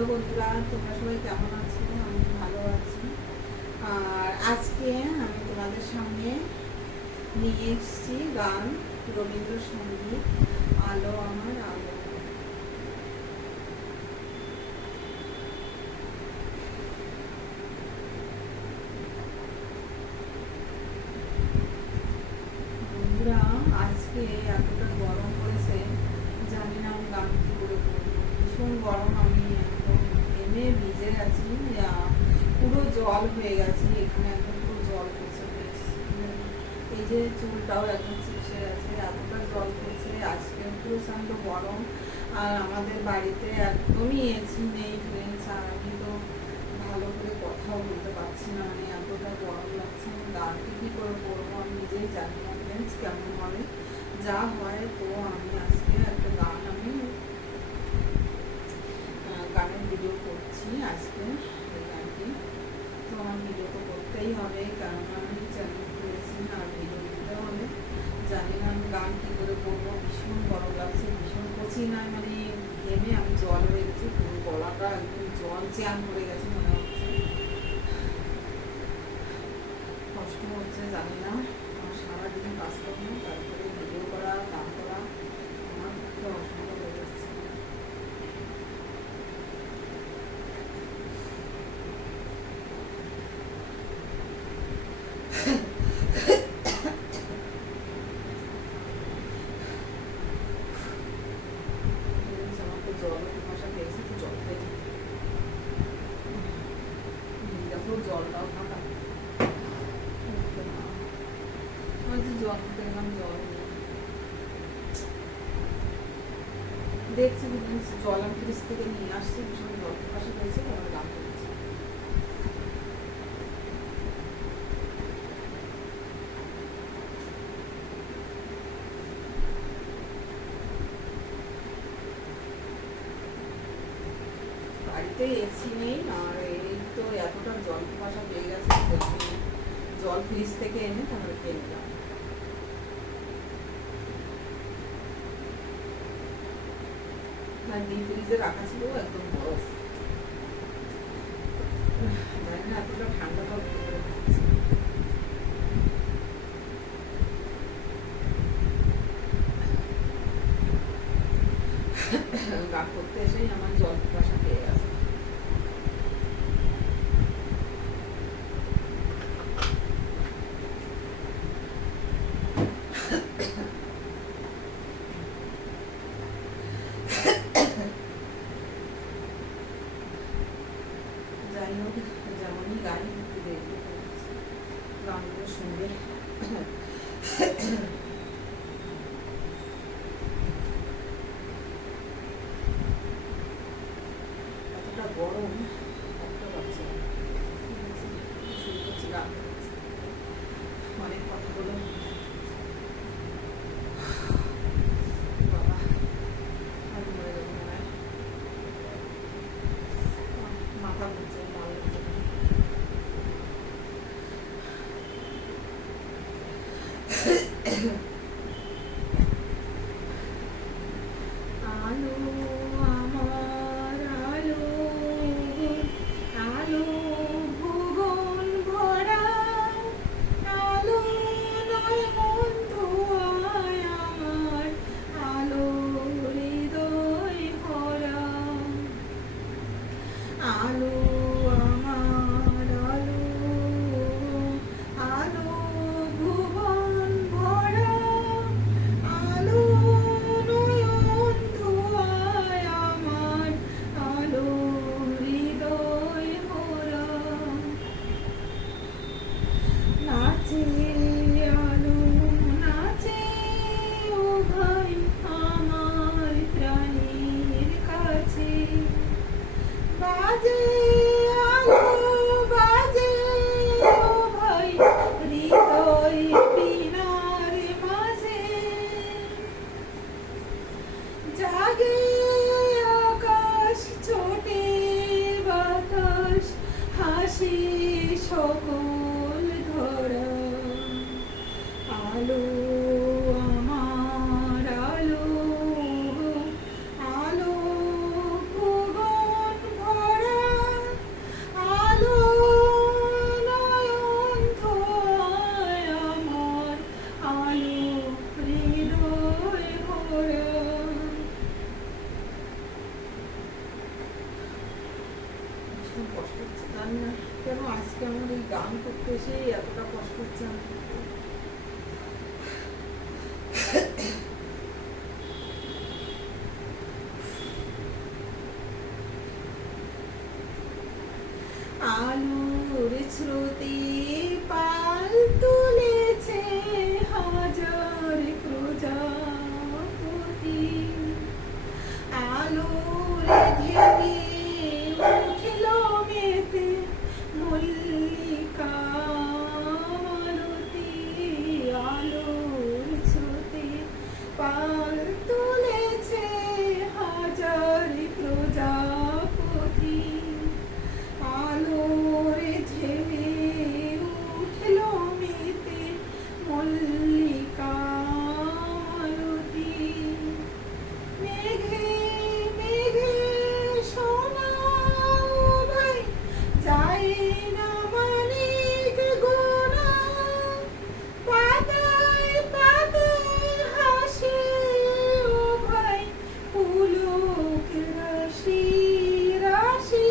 Hello বন্ধুরা, তোমরা সবাই কেমন আছো? আমি ভালো আছি। আর আজকে আমি তোমাদের সামনে নিয়ে এসেছি গান, রবীন্দ্রসঙ্গীত, আলো আমার আলো। বন্ধুরা, আজকে এতটা গরম পড়েছে, জানি না আমি গান কি করে করবো। ভীষণ গরম, আমি একদম ঘেমে ভিজে গেছি, পুরো জল হয়ে গেছি, এখানে একদম পুরো জল পড়ছে। এই যে চুলটাও একদম চিপসে গেছে, এতটা জল পড়ছে। আজকে প্রচণ্ড গরম, আর আমাদের বাড়িতে একদমই এসি নেই ফ্রেন্ডস। আর আমি তো ভালো করে কথাও বলতে পারছি না, মানে এতটা গরম লাগছে। আমি গানটি কী করে করবো আমি নিজেই জানি না ফ্রেন্ডস, কেমন হবে যা হয়। তো আমি আজকে একটা গানের ভিডিও করছি আজকে, এই গানটি। তো আমার ভিডিও তো করতেই হবে, কারণ আমি চ্যানেল খুলেছি, আর ভিডিও দিতে হবে। জানি না আমি গান কী করে করবো, ভীষণ গরম লাগছে, ভীষণ কচি না, মানে ঘেমে আমি জল হয়ে গেছি, পুরো গলাটা একদম জল চ্যান পড়ে গেছে মনে হচ্ছে। কষ্ট হচ্ছে, জানি না। আমার সারাদিন কাজ করবো, তারপরে ভিডিও করা, গান করা, আমার পক্ষে অসম্ভব হয়ে যাচ্ছে। আমার তো জল মশা পেয়েছে, তো জল খেয়ে দেখো জলটাও ফাঁকা, জল খেতে গেলাম, জল দেখছি জল আমি ফ্রিজ থেকে নিয়ে আসছি, ভীষণ জল পাশে পেয়েছে, আমার গান করেছি। বাড়িতে এসি নেই, আর এই তো এতটা জল পাশা পেয়ে গেছে, জল ফ্রিজ থেকে এনে তারপরে খেয়ে নিলাম। আর ডিপ ফ্রিজে রাখা ছিল একদম বরফ, জানি না এতটা ঠান্ডা জল কি করে খাচ্ছি। গান করতে এসেই আমার জল পিপাসা পেয়ে গেছে। যাই হোক, যেমনই গান গানগুলো শুনবে। এতটা গরম, একটা বাচ্চা শুরু করছি গান করছি, অনেক কথা বলে বাবা আমি মরে যাবো মনে হয়, মাথা ঘুরছে, ভালো লাগছে না। আলো আমার আলো, আলো ভুবন ভরা, আলো নয় বন্ধু আয় আমার, আলো হৃদয় ভরা, আলো আমার আলো, আলো ভুবন ভরা, আলো নয়ন ধোয়ায় আমার, আলো হৃদয় ভরা, নাচে আলো নাচে ও ভাই আমার প্রাণের কাছে, বাজে আলো বাজে ও ভাই হৃদয় বিনার মাঝে, জাগে আকাশ ছোটে বাতাস হাসি সকল ধরা, আলো আমার আলো, আলো ভুবন ভরা। জানি না কেন আজকে আমার এই গান করতে এসেই এতটা কষ্ট হচ্ছে আমার। আলোর স্রোতে পাল তুলেছে হাজার প্রজাপতি, আলোর ঢেউয়ে উঠল মেতে মল্লিকা মালতী, আলোর স্রোতে পাল তুলেছে হাজার প্রজাপতি, আলোর ঢেউয়ে উঠল মেতে মল্লিকা মালতী, মেঘে মেঘে শোনাও ভাই যায় না মানিক গোনা, পাতায় পাতায় হাসে ও ভাই পুলক রাশি রাশি,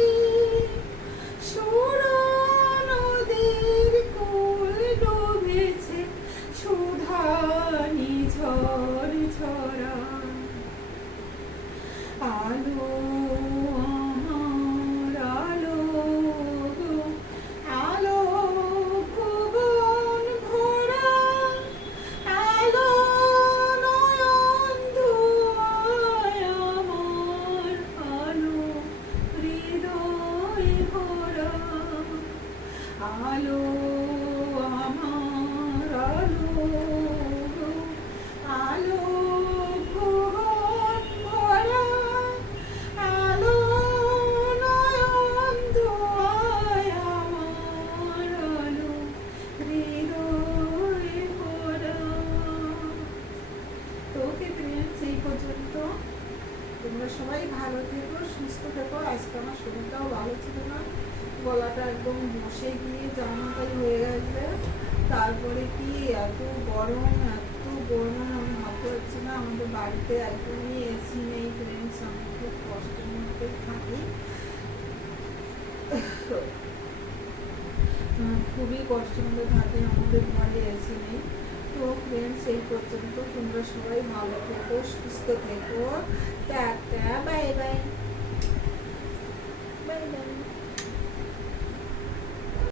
সুর নদীর কুল ডুবেছে সুধা নিঝর ঝরা, আলো আমার আলো গো, আলো ভুবন ভরা, আলো নয়ন দুয়ায় আমার, আলো হৃদয় ভরা, আলো আমার আলো গো, আলো ভুবন ভরা, আলো নয়ন দুয়ায় আমার, আলো হৃদয় ভরা। তো ওকে ফ্রেন্ডস, এই পর্যন্ত। তোমরা সবাই ভালো থেকো, সুস্থ থেকো। আজকে আমার শরীরটাও ভালো ছিল না, গলাটা একদম বসে গিয়ে জামাকাই হয়ে গেছে। তারপরে কি এত গরম আমি ভাবতে পারছি না। আমাদের বাড়িতে একদমই এসি নেই ফ্রেন্ডস, আমি খুব কষ্টের মধ্যে থাকি, খুবই কষ্টের মধ্যে থাকি, আমাদের ঘরে এসি নেই। তো ফ্রেন্ডস, এই পর্যন্ত। তোমরা সবাই ভালো থেকো, সুস্থ থেকো, টাটা, বাই বাই।